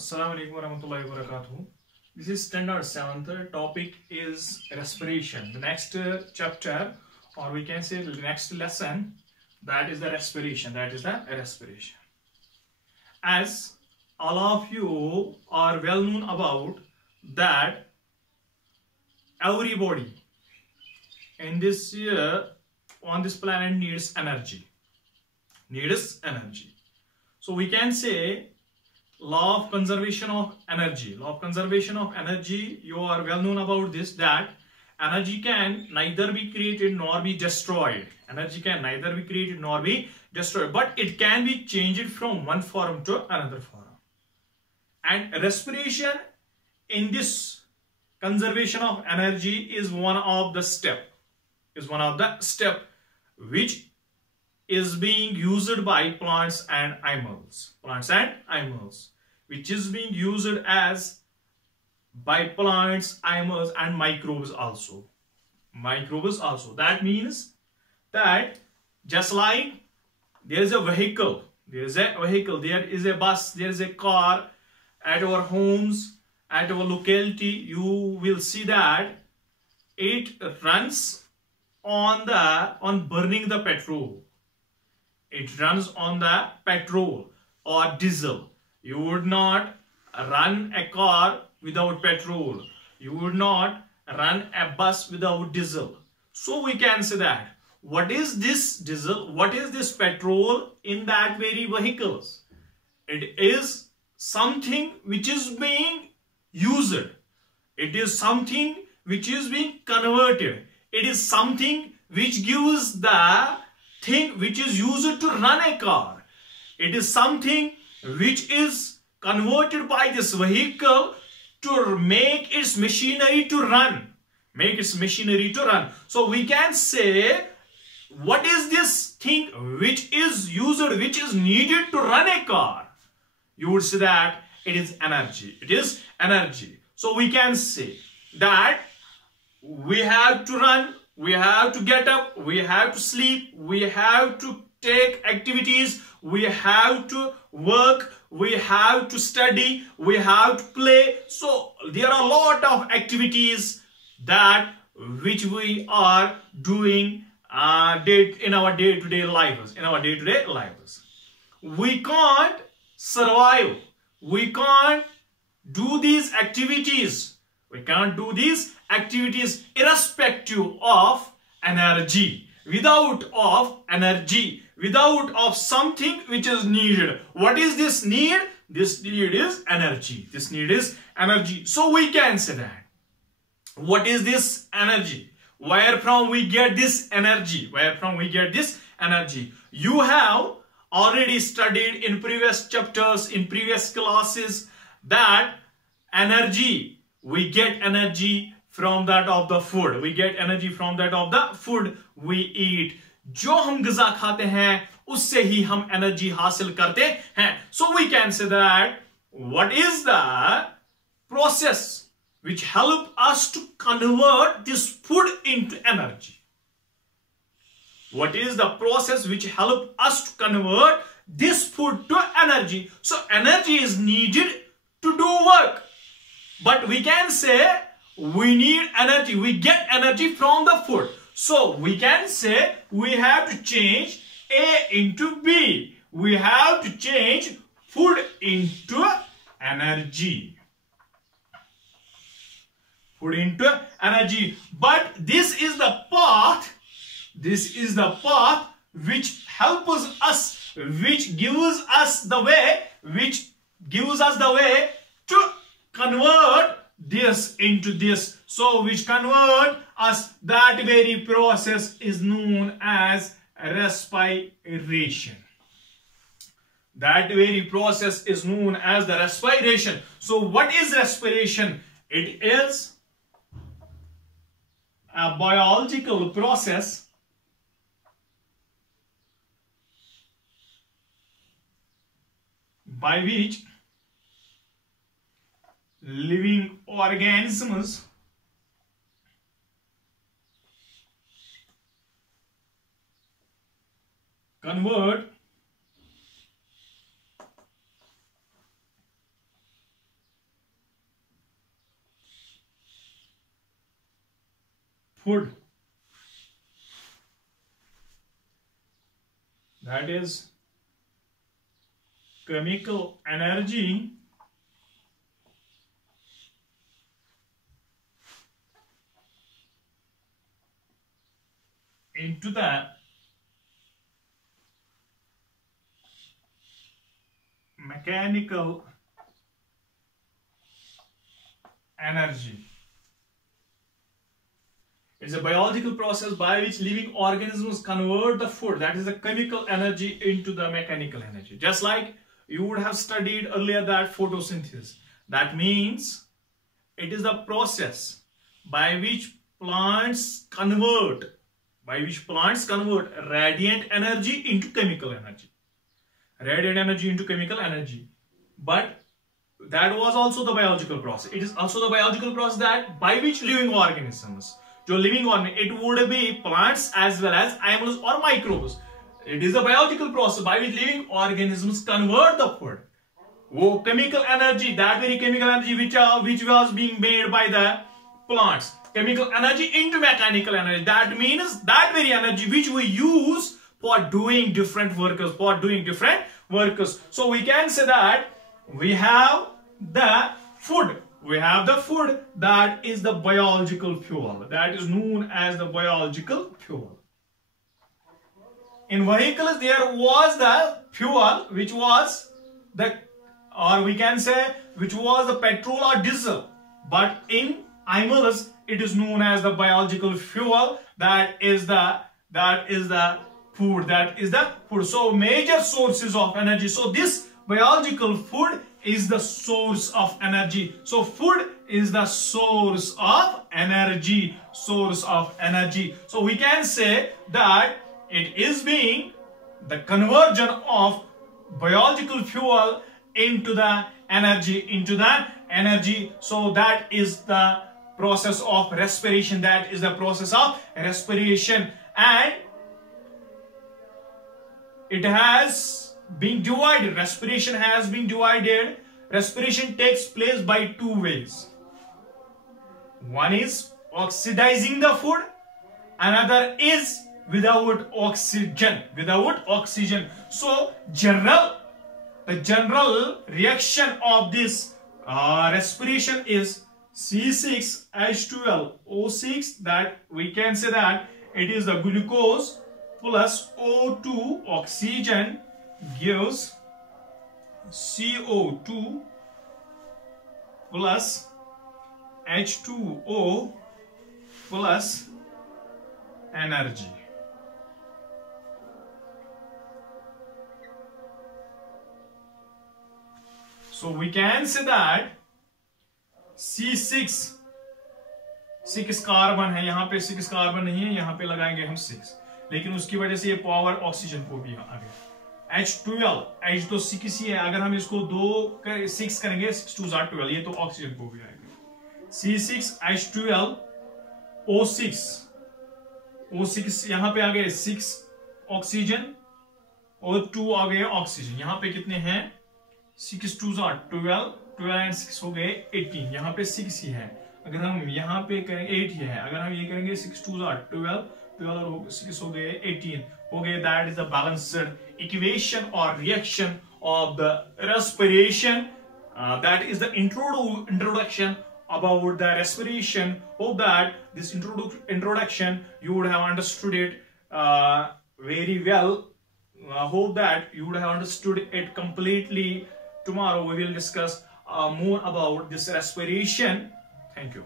Assalamu alaikum warahmatullahi wabarakatuh. This is standard 7th. Topic is respiration. The next chapter, or we can say the next lesson, that is the respiration. As all of you are well known about that, everybody in this year on this planet needs energy. So we can say law of conservation of energy. You are well known about this, that energy can neither be created nor be destroyed. But it can be changed from one form to another form. And respiration in this conservation of energy is one of the step which is being used by plants and animals, which is being used as by plants, animals and microbes also. That means that just like there is a vehicle, there is a bus, there is a car at our homes, at our locality, you will see that it runs on burning the petrol. It runs on the petrol or diesel. You would not run a car without petrol. You would not run a bus without diesel. So we can say that what is this diesel? What is this petrol in that very vehicles? It is something which is being used. It is something which is being converted. It is something which gives the thing which is used to run a car. It is something which is converted by this vehicle to make its machinery to run. So we can say, what is this thing which is used, which is needed to run a car? You would say that it is energy. So we can say that we have to run, we have to get up, we have to sleep, we have to take activities, we have to work, we have to study, we have to play. So there are a lot of activities that which we are doing in our day-to-day lives. We can't survive. We can't do these activities. Irrespective of energy. Without of something which is needed. What is this need? This need is energy. So we can say that. What is this energy? Where from we get this energy? You have already studied in previous chapters, in previous classes, that energy, we get energy from that of the food. We eat. जो हम ग़िज़ा खाते हैं उससे ही हम energy हासिल करते हैं. So we can say that what is the process which help us to convert this food into energy? What is the process which help us to convert this food to energy? So energy is needed to do work. But we can say we need energy. We get energy from the food. So we can say we have to change A into B. We have to change food into energy. But this is the path which helps us, which gives us the way to convert this into this. So which convert us, that very process is known as respiration. So what is respiration? It is a biological process by which living organisms convert food, that is chemical energy into the mechanical energy. It's a biological process by which living organisms convert the food, that is the chemical energy, into the mechanical energy. Just like you would have studied earlier that photosynthesis. That means it is the process by which plants convert radiant energy into chemical energy. Radiant energy into chemical energy. But that was also the biological process. It is also the biological process that by which living organisms, it would be plants as well as animals or microbes. It is a biological process by which living organisms convert the food. Chemical energy, that very chemical energy which was being made by the plants, chemical energy into mechanical energy. That means that very energy which we use for doing different workers, So we can say that we have the food. That is the biological fuel. That is known as the biological fuel. In vehicles, there was the fuel which was the petrol or diesel. But in animals, it is known as the biological fuel. That is the food. So major sources of energy. So this biological food is the source of energy. So food is the source of energy. So we can say that it is being the conversion of biological fuel into the energy. So that is the process of respiration. And it has been divided. Respiration has been divided. Respiration takes place by two ways. One is oxidizing the food. Another is without oxygen. So the general reaction of this respiration is C6H12O6. That we can say that it is the glucose plus O2 oxygen gives CO2 plus H2O plus energy. So we can say that C6 carbon है, यहाँ पे 6 carbon नहीं है, यहाँ पे लगाएंगे हम 6, लेकिन उसकी वजह से ये पावर ऑक्सीजन को भी आ गया. H12, H तो 6 ही है, अगर हम इसको 6 करेंगे 6 2 12, ये तो ऑक्सीजन को भी आएगा. C6H12O6 यहाँ पे आ गए 6 ऑक्सीजन और 2 आ गए ऑक्सीजन. यहाँ पे कितने हैं? 6 2 12, 12 एंड 6 हो गए 18. यहाँ पे 6 ही है. अगर हम यहाँ पे करेंगे 8 ही है. अगर हम ये करेंगे 6 2 12, 12 और 6 हो गए 18 हो गए. That is the balanced equation or reaction of the respiration. That is the introduction about the respiration. Hope that this introduction you would have understood it very well. Hope that you would have understood it completely. Tomorrow we will discuss more about this respiration. Thank you.